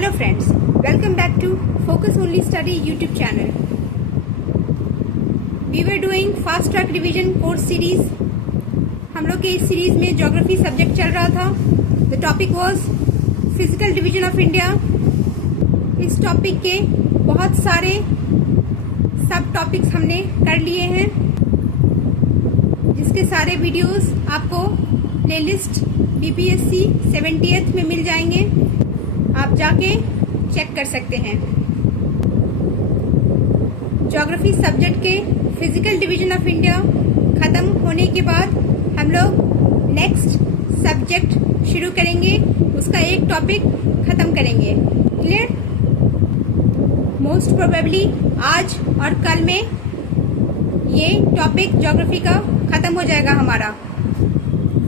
Hello friends, welcome back to Focus Only Study YouTube channel. We were doing fast track revision course series. हम लोग के इस series में geography subject चल रहा था. The topic was Physical Division of India. इस topic के बहुत सारे सब टॉपिक्स हमने कर लिए हैं, जिसके सारे वीडियोस आपको प्लेलिस्ट BPSC 70th में मिल जाएंगे. आप जाके चेक कर सकते हैं. ज्योग्राफी सब्जेक्ट के फिजिकल डिवीजन ऑफ इंडिया खत्म होने के बाद हम लोग नेक्स्ट सब्जेक्ट शुरू करेंगे. उसका एक टॉपिक खत्म करेंगे. क्लियर? मोस्ट प्रोबेबली आज और कल में ये टॉपिक ज्योग्राफी का खत्म हो जाएगा हमारा,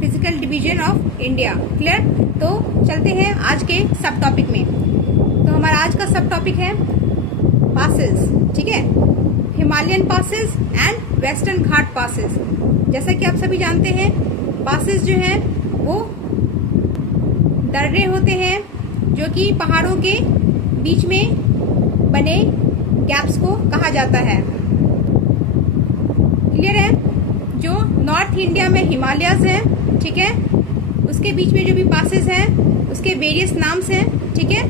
physical division of India. Clear? तो चलते हैं आज के सब टॉपिक में. तो हमारा आज का सब टॉपिक है पासेस. ठीक है, Himalayan passes and western Ghat passes. जैसा कि आप सभी जानते हैं, पासेस जो हैं वो दर्रे होते हैं जो कि पहाड़ों के बीच में बने गैप्स को कहा जाता है. क्लियर है? जो नॉर्थ इंडिया में हिमालयस हैं, ठीक है, उसके बीच में जो भी पासेस हैं उसके वेरियस नाम्स हैं. ठीक है,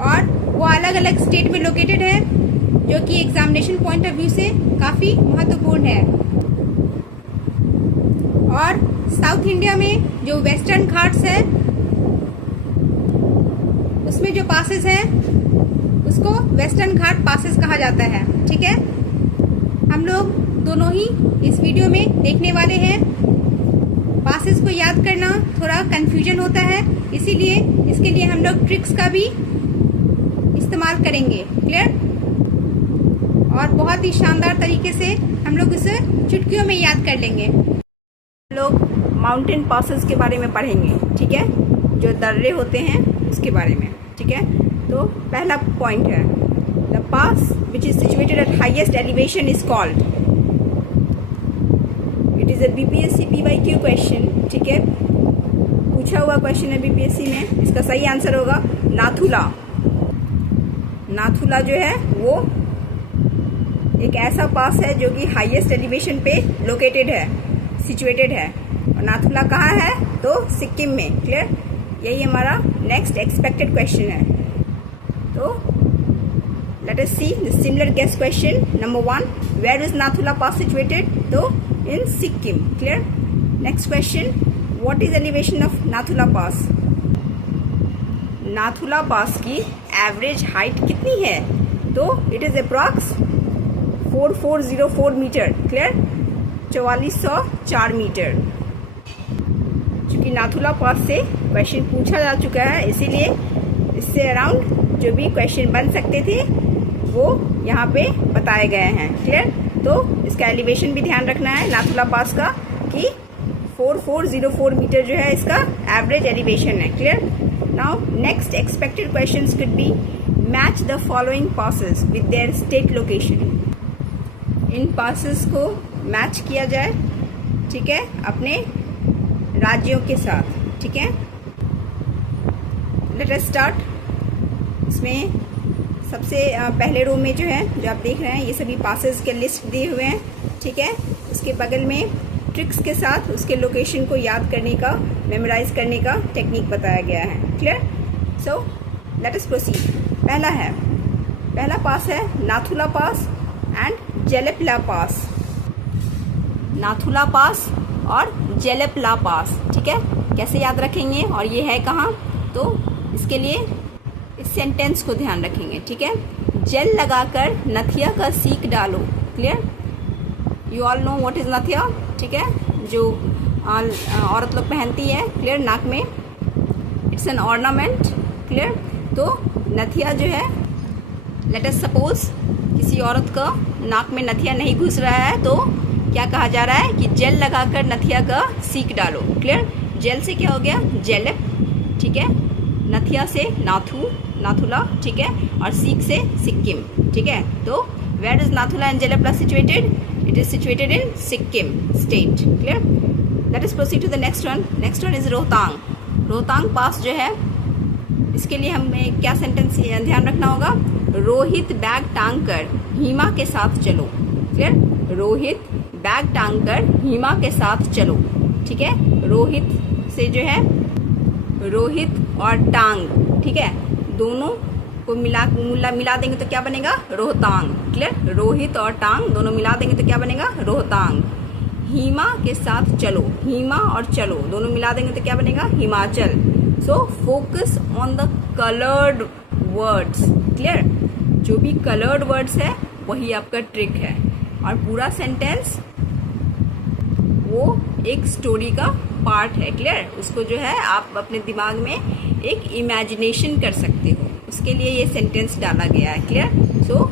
और वो अलग अलग स्टेट में लोकेटेड है, जो कि एग्जामिनेशन पॉइंट ऑफ व्यू से काफी महत्वपूर्ण है. और साउथ इंडिया में जो वेस्टर्न घाट्स है उसमें जो पासेस हैं उसको वेस्टर्न घाट पासेस कहा जाता है. ठीक है, हम लोग दोनों ही इस वीडियो में देखने वाले हैं. पासेस को याद करना थोड़ा कंफ्यूजन होता है, इसीलिए इसके लिए हम लोग ट्रिक्स का भी इस्तेमाल करेंगे. क्लियर? और बहुत ही शानदार तरीके से हम लोग इसे चुटकियों में याद कर लेंगे. हम लोग माउंटेन पासेस के बारे में पढ़ेंगे. ठीक है, जो दर्रे होते हैं उसके बारे में. ठीक है, तो पहला पॉइंट है the pass which is situated at highest elevation is called. It is a BPSC PYQ question. ठीक है, पूछा हुआ क्वेश्चन है BPSC में. इसका सही आंसर होगा नाथुला. नाथुला जो है वो एक ऐसा पास है जो कि हाईएस्ट एलिवेशन पे लोकेटेड है, सिचुएटेड है. और नाथुला कहाँ है? तो सिक्किम में. क्लियर? यही हमारा नेक्स्ट एक्सपेक्टेड क्वेश्चन है. तो let us see the similar guess question. Number 1, where is Nathula pass situated? तो in Sikkim. Clear? Next question, what is elevation of Nathula pass? Nathula pass की एवरेज हाइट कितनी है? तो it is approx 4404 metre. Clear? 4404 metre. चूंकि नाथुला पास से question पूछा जा चुका है, इसीलिए इससे अराउंड जो भी क्वेश्चन बन सकते थे वो यहाँ पे बताए गए हैं. क्लियर? तो इसका एलिवेशन भी ध्यान रखना है नाथुला पास का कि 4404 मीटर जो है इसका एवरेज एलिवेशन है. Clear? Now next expected questions could be match the following passes with their state location. In passes को मैच किया जाए, ठीक है, अपने राज्यों के साथ. ठीक है, लेट अस स्टार्ट. इसमें सबसे पहले रो में जो है, जो आप देख रहे हैं, ये सभी पासेस के लिस्ट दिए हुए हैं. ठीक है, उसके बगल में ट्रिक्स के साथ उसके लोकेशन को याद करने का, मेमोराइज करने का टेक्निक बताया गया है. Clear? So let us proceed. पहला पास है नाथुला पास एंड जेलेपला पास. नाथुला पास और जेलेपला पास. ठीक है, कैसे याद रखेंगे और ये है कहाँ? तो इसके लिए इस सेंटेंस को ध्यान रखेंगे. ठीक है, जेल लगाकर नथिया का सीक डालो. Clear? You all know what is नथिया. ठीक है, जो औरत लोग पहनती है. क्लियर? नाक में. It's an ornament. क्लियर? तो नथिया जो है, लेट अस सपोज किसी औरत का नाक में नथिया नहीं घुस रहा है, तो क्या कहा जा रहा है कि जेल लगाकर नथिया का सीक डालो. क्लियर? जेल से क्या हो गया? जेलेप. ठीक है, नथिया से नाथू, नाथुला. ठीक है, और सीक से सिक्किम. ठीक है, तो where is Nathula and Jelepla situated? It is situated in Sikkim state. Clear? Let us proceed to the next one. Next one is Rohtang. Rohtang pass जो है इसके लिए हमें क्या सेंटेंस ध्यान रखना होगा? रोहित बैग टांग कर हिमा के साथ चलो। क्लियर? रोहित बैग टांग कर हिमा के साथ चलो। ठीक है, रोहित से जो है रोहित और टांग, ठीक है, दोनों को मिला देंगे तो क्या बनेगा? रोहतांग। क्लियर? रोहित और टांग दोनों मिला देंगे तो क्या बनेगा? रोहतांग। हिमा के साथ चलो, हिमा और चलो दोनों मिला देंगे तो क्या बनेगा? Himachal. So focus on the coloured words. Clear? जो भी कलर्ड वर्ड्स है वही आपका ट्रिक है, और पूरा सेंटेंस वो एक स्टोरी का पार्ट है। क्लियर? उसको जो है आप अपने दिमाग में एक इमेजिनेशन कर सकते हो, उसके लिए ये सेंटेंस डाला गया है। Clear? So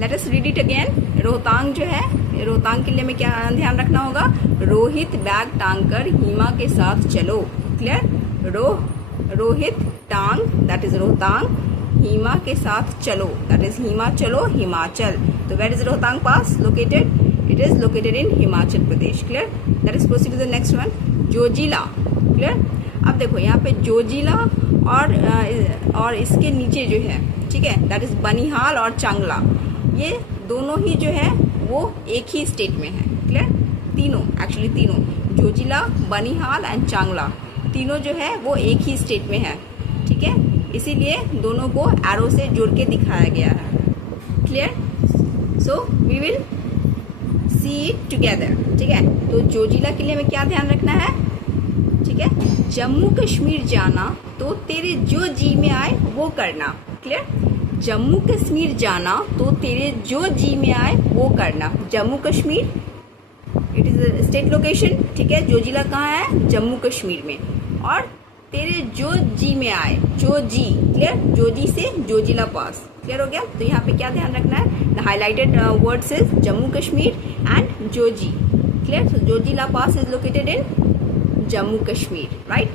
let us read it again. Rohtang जो है, रोहतांग के लिए हमें क्या ध्यान रखना होगा? रोहित बैग टांग कर हिमा के साथ चलो। क्लियर? रोहित टांग, दैट इज रोहतांग, हिमा के साथ चलो, दैट इज हिमा चलो, हिमाचल। तो where is Rohtang pass located? It is located in Himachal Pradesh. Clear? That is proceed to the next one, Zojila. Clear? अब देखो यहाँ पे जोजिला और इसके नीचे जो है, ठीक है, दैट इज बनिहाल और चांगला, ये दोनों ही जो है वो एक ही स्टेट में है। क्लियर? तीनों, एक्चुअली तीनों, जोजिला, बनिहाल एंड चांगला, तीनों जो है वो एक ही स्टेट में है। ठीक है, इसीलिए दोनों को एरो से जोड़ के दिखाया गया है। Clear? So we will see it together. ठीक है, तो जोजिला के लिए हमें क्या ध्यान रखना है? ठीक है, जम्मू कश्मीर जाना तो तेरे जो जी में आए वो करना। क्लियर? जम्मू कश्मीर जाना तो तेरे जो जी में आए वो करना। Jammu Kashmir, it is state location. ठीक है, जोजिला कहाँ है? जम्मू कश्मीर में। और तेरे जो जी में आए, जो जी, क्लियर, जोजी से जोजिला पास। क्लियर हो गया? तो यहाँ पे क्या ध्यान रखना है? The highlighted words is Jammu Kashmir and Zoji. Clear? So Zojila pass is located in Jammu Kashmir, right?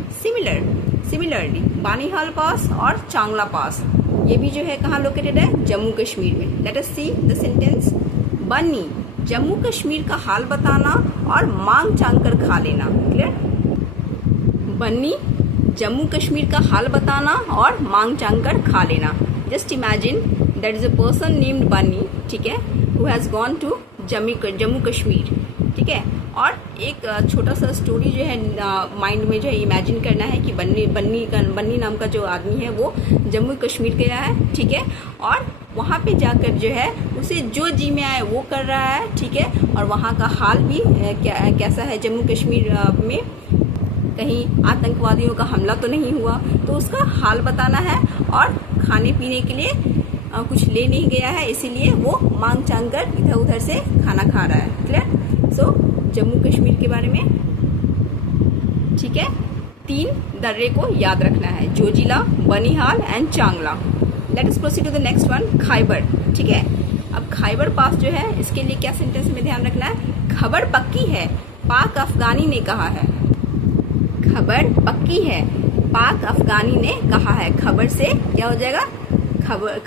Similarly Banihal pass और चांगला पास, ये भी जो है कहाँ लोकेटेड है? जम्मू कश्मीर में। Let us see the sentence. Bunny, Jammu Kashmir का हाल बताना और मांग चांग कर खा लेना। क्लियर? बन्नी, जम्मू कश्मीर का हाल बताना और मांग चांग कर खा लेना। Just imagine that is a person named Bunny, ठीक है, who has gone to Jammu Kashmir. ठीक है, और एक छोटा सा स्टोरी जो है माइंड में जो है इमेजिन करना है कि बन्नी नाम का जो आदमी है वो जम्मू कश्मीर गया है। ठीक है, और वहाँ पे जाकर जो है उसे जो जी में आए वो कर रहा है। ठीक है, और वहाँ का हाल भी कैसा है? जम्मू कश्मीर में कहीं आतंकवादियों का हमला तो नहीं हुआ, तो उसका हाल बताना है, और खाने पीने के लिए कुछ ले नहीं गया है, इसीलिए वो मांग चांग कर इधर उधर से खाना खा रहा है। क्लियर? सो जम्मू कश्मीर के बारे में, ठीक है, 3 दर्रे को याद रखना है, Zojila, Banihal and Changla. Let us proceed to the next one, Khyber. ठीक है, अब खैबर पास जो है इसके लिए क्या सेंटेंस में ध्यान रखना है? खबर पक्की है, पाक अफगानी ने कहा है। खबर पक्की है, पाक अफगानी ने कहा है। खबर से क्या हो जाएगा?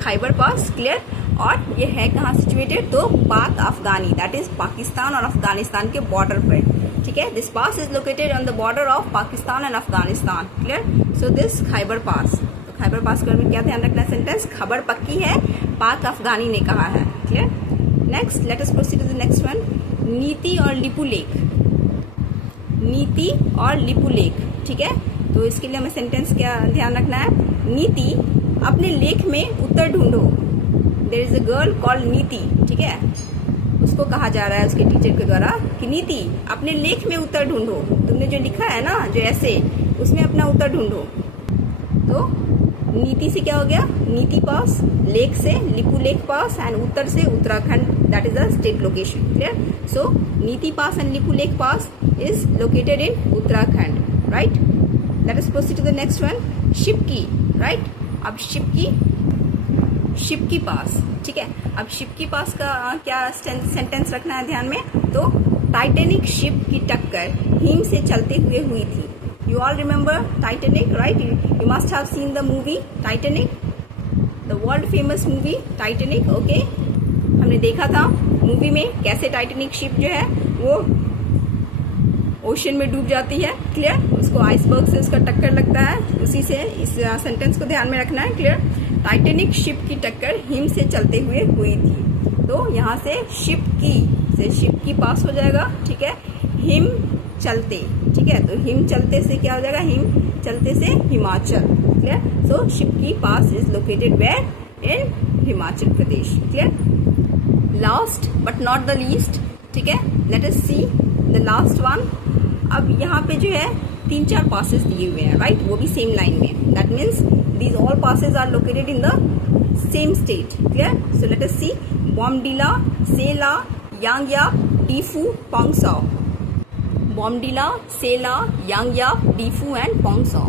खैबर पास। क्लियर? और ये है कहाँ सिचुएटेड? तो पाक अफगानी, दैट इज पाकिस्तान और अफगानिस्तान के बॉर्डर पर। ठीक है, this pass is located on the border of Pakistan and Afghanistan. Clear? So this Khyber pass, तो खैबर पास के बारे में क्या ध्यान रखना है? सेंटेंस, खबर पक्की है, पाक अफगानी ने कहा है। Clear? Next, let us proceed to the next one, Niti और लिपुलेख। नीति और लिपुलेख, ठीक है, तो इसके लिए हमें सेंटेंस क्या ध्यान रखना है? नीति, अपने लेख में उत्तर ढूंढो। There is a girl called Niti. ठीक है, उसको कहा जा रहा है उसके टीचर के द्वारा कि नीति, अपने लेख में उत्तर ढूंढो। तुमने जो लिखा है ना, जो ऐसे, उसमें अपना उत्तर ढूंढो। तो नीति से क्या हो गया? नीति पास, लेख से लिपुलेख पास, एंड उत्तर से Uttarakhand, that is a state location. Clear? So Niti pass and Lipulekh pass is located in Uttarakhand, right? Let us proceed to the next one, शिपकी, right? अब शिपकी पास, ठीक है, अब शिपकी पास का क्या सेंटेंस रखना है ध्यान में? तो टाइटैनिक शिप की टक्कर हिम से चलते हुए हुई थी। You all remember Titanic, right? You must have seen the movie Titanic, the world famous movie Titanic, okay? हमने देखा था मूवी में कैसे टाइटैनिक शिप जो है वो ओशन में डूब जाती है। क्लियर? उसको आइसबर्ग से उसका टक्कर लगता है, उसी से इस सेंटेंस को ध्यान में रखना है। क्लियर। टाइटैनिक शिप की टक्कर हिम से चलते हुए हुई थी। तो यहाँ से शिप की पास हो जाएगा, ठीक है। हिम चलते, ठीक है, तो हिम चलते से क्या हो जाएगा, हिम चलते से Himachal. Clear. So Shipki pass is located where, in Himachal Pradesh. Clear. Last but not the least, ठीक है, let us see the last one. अब यहाँ पे जो है 3-4 पासेस दिए हुए हैं, राइट, वो भी सेम लाइन में। That means these all passes are located in the same state. Clear. So let us see Bomdila, Sela, Yangyap, Diphu, Pongsao. Bomdila, Sela, Yangyap, Diphu and Pongsao.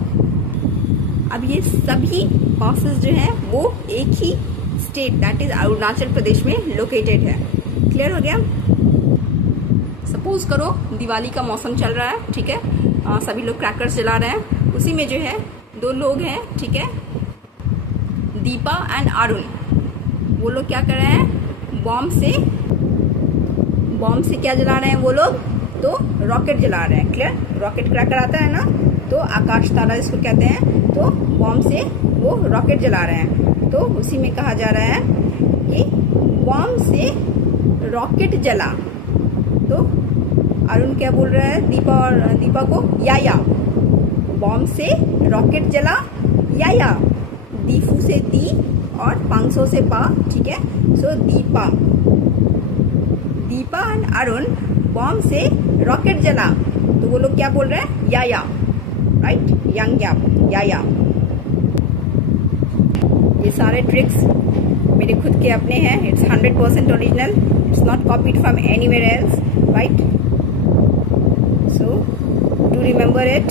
अब ये सभी पासेस जो हैं वो एक ही state that is Arunachal Pradesh में लोकेटेड है। क्लियर हो गया। सपोज करो दिवाली का मौसम चल रहा है, ठीक है, सभी लोग क्रैकर्स जला रहे हैं। उसी में जो है 2 लोग हैं, ठीक है, दीपा एंड अरुण। वो लोग क्या कर रहे हैं, बॉम्ब से क्या जला रहे हैं वो लोग, तो रॉकेट जला रहे हैं। क्लियर। रॉकेट क्रैकर आता है ना, तो आकाश तारा जिसको कहते हैं, तो बॉम्ब से वो रॉकेट जला रहे हैं। तो उसी में कहा जा रहा है कि बॉम्ब से रॉकेट जला। तो अरुण क्या बोल रहा है दीपा को, या बॉम्ब से रॉकेट जला, या दीफू से दी और 500 से पा, ठीक है। सो दीपा एंड अरुण बॉम्ब से रॉकेट जला, तो वो लोग क्या बोल रहे हैं, या, राइट, या। ये सारे ट्रिक्स मेरे खुद के अपने हैं। It's 100% original, it's not copied from anywhere else, right. So do remember it,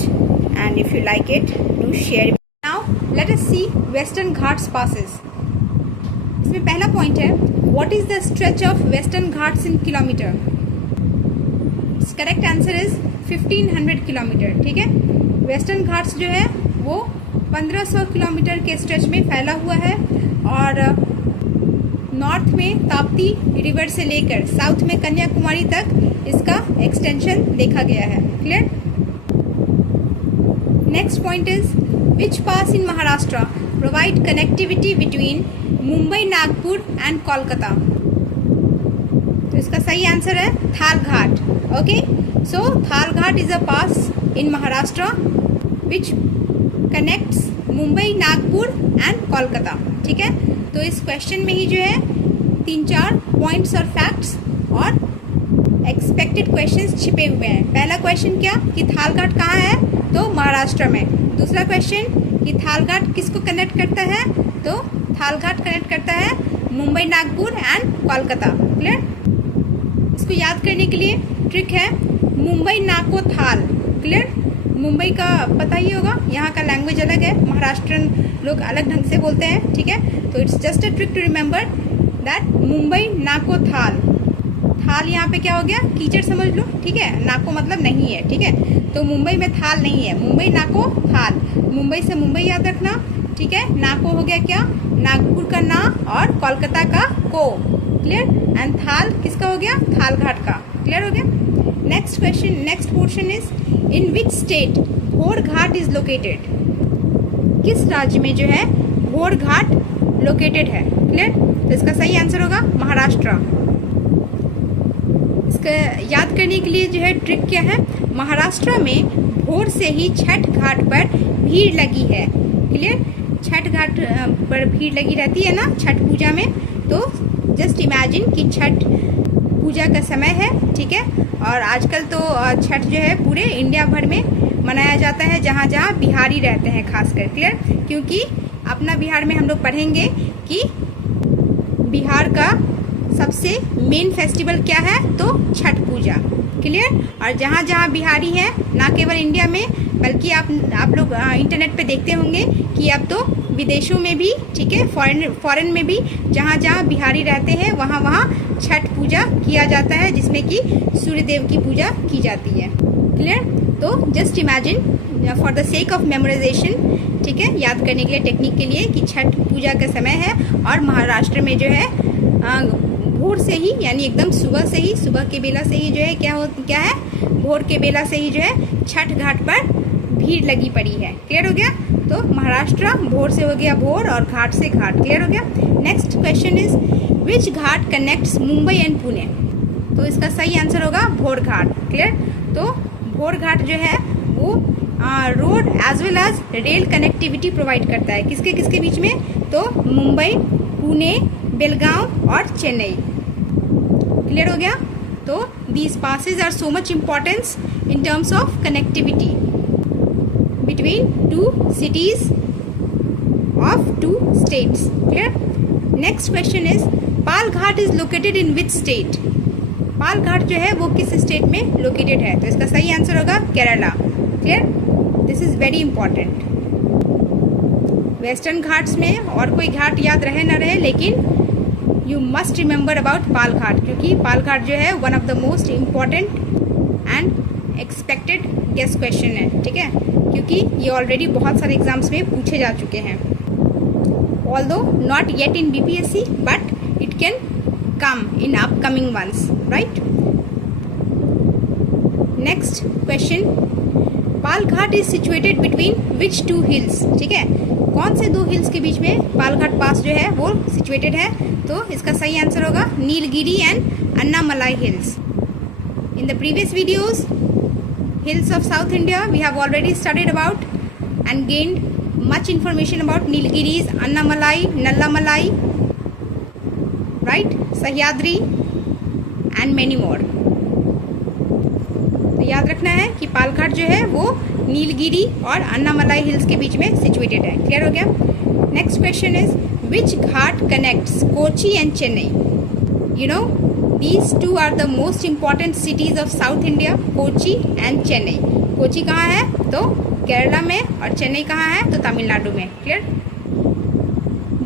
and if you like it, do share it. Now let us see Western Ghats passes. इसमें पहला पॉइंट है, what is the stretch of Western Ghats in kilometer? Correct answer is 1500 kilometre, ठीक है। Western Ghats जो है वो 1500 kilometre के stretch में फैला हुआ है, और नॉर्थ में ताप्ती रिवर से लेकर साउथ में कन्याकुमारी तक इसका एक्सटेंशन देखा गया है। Clear. Next point is which pass in Maharashtra provide connectivity between Mumbai, Nagpur and Kolkata. तो इसका सही आंसर है थाल घाट। Okay, so Thal Ghat is a pass in Maharashtra which connects Mumbai, Nagpur and Kolkata, ठीक है। तो इस क्वेश्चन में ही जो है 3-4 पॉइंट्स और फैक्ट्स और एक्सपेक्टेड क्वेश्चंस छिपे हुए हैं। पहला क्वेश्चन क्या कि थाल घाट कहाँ है, तो महाराष्ट्र में। दूसरा क्वेश्चन कि थाल घाट किसको कनेक्ट करता है, तो थाल घाट कनेक्ट करता है मुंबई, नागपुर एंड कोलकाता। क्लियर। इसको याद करने के लिए ट्रिक है मुंबई नाको थाल। क्लियर। मुंबई का पता ही होगा, यहाँ का लैंग्वेज अलग है, महाराष्ट्रन लोग अलग ढंग से बोलते हैं, ठीक है। तो it's just a trick to remember that Mumbai नाको थाल। थाल यहाँ पे क्या हो गया, कीचड़ समझ लो, ठीक है। नाको मतलब नहीं है, ठीक है। तो मुंबई में थाल नहीं है, मुंबई नाको थाल। मुंबई से मुंबई याद रखना, ठीक है। नाको हो गया क्या, नागपुर का ना और कोलकाता का को। क्लियर। एंड थाल किसका हो गया, थाल घाट का। क्लियर हो गया। Next question, next portion is in which state घोड़ घाट इज लोकेटेड। किस राज्य में जो है घोड़ घाट लोकेटेड है। क्लियर। तो इसका सही आंसर होगा महाराष्ट्र। इसका याद करने के लिए जो है ट्रिक क्या है, महाराष्ट्र में भोर से ही छठ घाट पर भीड़ लगी है। क्लियर। छठ घाट पर भीड़ लगी रहती है ना छठ पूजा में। तो जस्ट इमेजिन कि छठ पूजा का समय है, ठीक है। और आजकल तो छठ जो है पूरे इंडिया भर में मनाया जाता है, जहाँ जहाँ बिहारी रहते हैं खासकर। क्लियर। क्योंकि अपना बिहार में हम लोग पढ़ेंगे कि बिहार का सबसे मेन फेस्टिवल क्या है, तो छठ पूजा। क्लियर। और जहाँ जहाँ बिहारी हैं, ना केवल इंडिया में बल्कि आप लोग इंटरनेट पे देखते होंगे कि अब तो विदेशों में भी, ठीक है, फॉरेन में भी जहाँ जहाँ बिहारी रहते हैं वहाँ वहाँ छठ पूजा किया जाता है, जिसमें कि सूर्य देव की पूजा की जाती है। क्लियर। तो just imagine for the sake of memorisation, ठीक है, याद करने के लिए, टेक्निक के लिए, कि छठ पूजा का समय है और महाराष्ट्र में जो है भोर से ही, यानी एकदम सुबह से ही, सुबह के बेला से ही जो है क्या है, भोर के बेला से ही जो है छठ घाट पर भीड़ लगी पड़ी है। क्लियर हो गया? तो महाराष्ट्र, भोर से हो गया भोर और घाट से घाट। क्लियर हो गया? Next question is which ghat connects Mumbai and Pune? तो इसका सही आंसर होगा भोर घाट। क्लियर? तो भोर घाट जो है वो road as well as rail connectivity provide करता है। किसके किसके बीच में? तो मुंबई, पुणे, बेलगांव और चेन्नई। क्लियर हो गया? तो these passes are so much importance in terms of connectivity between two cities of two states. Clear? Next question is Pal Ghat is located in which state? पाल घाट जो है वो किस स्टेट में लोकेटेड है? तो इसका सही आंसर होगा Kerala. Clear? This is very important. Western Ghats में और कोई घाट याद रहे ना रहे, लेकिन you must remember about Palghat, क्योंकि पाल घाट जो है one of the most important and expected guess question है। ठीक है? क्योंकि ये ऑलरेडी बहुत सारे एग्जाम्स में पूछे जा चुके हैं, although not yet in BPSC, but it can come in upcoming ones, right? Next question, Pal Ghat is situated between which two hills? ठीक है? कौन से दो हिल्स के बीच में पाल घाट पास जो है वो सिचुएटेड है? तो इसका सही आंसर होगा Nilgiri and Annamalai hills. In the previous videos, hills of South India, we have already studied about and gained much information about Nilgiris, Annamalai, Nallamalai, right? Sahyadri and many more. तो याद रखना है कि पाल घाट जो है वो नीलगिरी और अन्नामलाई हिल्स के बीच में सिचुएटेड है। क्लियर हो गया? Next question is which ghat connects Kochi and Chennai? You know these two are the most important cities of South India, Kochi and Chennai. Kochi कहाँ है? तो केरला में, और चेन्नई कहाँ है? तो तमिलनाडु में। क्लियर?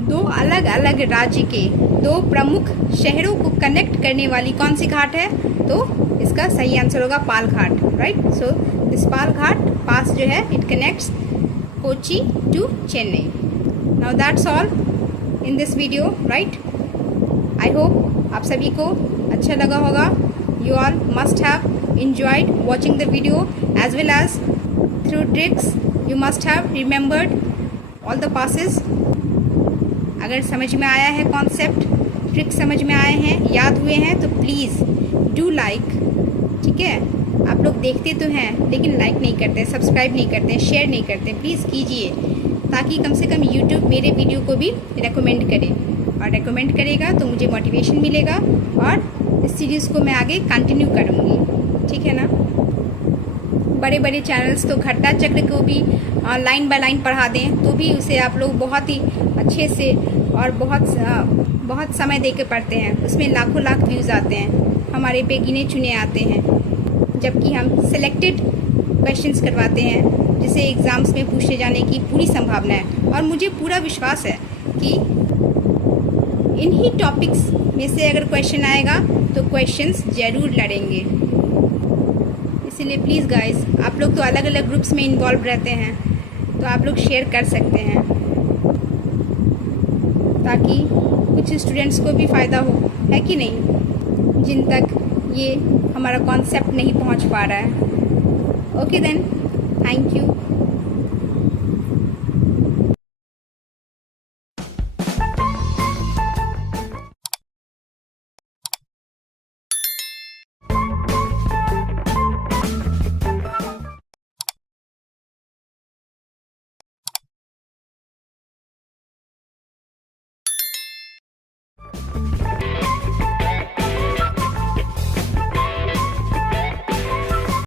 दो अलग अलग राज्य के दो प्रमुख शहरों को कनेक्ट करने वाली कौन सी घाट है? तो इसका सही आंसर होगा पाल घाट। Right? So this Pal Ghat pass जो है it connects Kochi to Chennai. Now that's all in this video. Right? I hope आप सभी को अच्छा लगा होगा। You all must have enjoyed watching the video as well as through tricks you must have remembered all the passes। अगर समझ में आया है कॉन्सेप्ट, ट्रिक समझ में आए हैं, याद हुए हैं, तो प्लीज़ डू लाइक। ठीक है? आप लोग देखते तो हैं लेकिन लाइक नहीं करते, सब्सक्राइब नहीं करते, शेयर नहीं करते। प्लीज़ कीजिए ताकि कम से कम यूट्यूब मेरे वीडियो को भी रेकमेंड करे, और रेकमेंड करेगा तो मुझे मोटिवेशन मिलेगा और इस सीरीज़ को मैं आगे कंटिन्यू करूँगी। ठीक है ना? बड़े बड़े चैनल्स तो घट्टा चक्र को भी लाइन बाय लाइन पढ़ा दें तो भी उसे आप लोग बहुत ही अच्छे से और बहुत समय दे के पढ़ते हैं। उसमें लाखों लाख व्यूज़ आते हैं, हमारे पे गिने चुने आते हैं, जबकि हम सिलेक्टेड क्वेश्चंस करवाते हैं जिसे एग्ज़ाम्स में पूछे जाने की पूरी संभावना है। और मुझे पूरा विश्वास है कि इन्हीं टॉपिक्स में से अगर क्वेश्चन आएगा तो क्वेश्चंस ज़रूर लड़ेंगे। इसीलिए प्लीज़ गाइस, आप लोग तो अलग अलग ग्रुप्स में इन्वॉल्व रहते हैं, तो आप लोग शेयर कर सकते हैं ताकि कुछ स्टूडेंट्स को भी फ़ायदा हो, है कि नहीं, जिन तक ये हमारा कॉन्सेप्ट नहीं पहुंच पा रहा है। Okay then, thank you.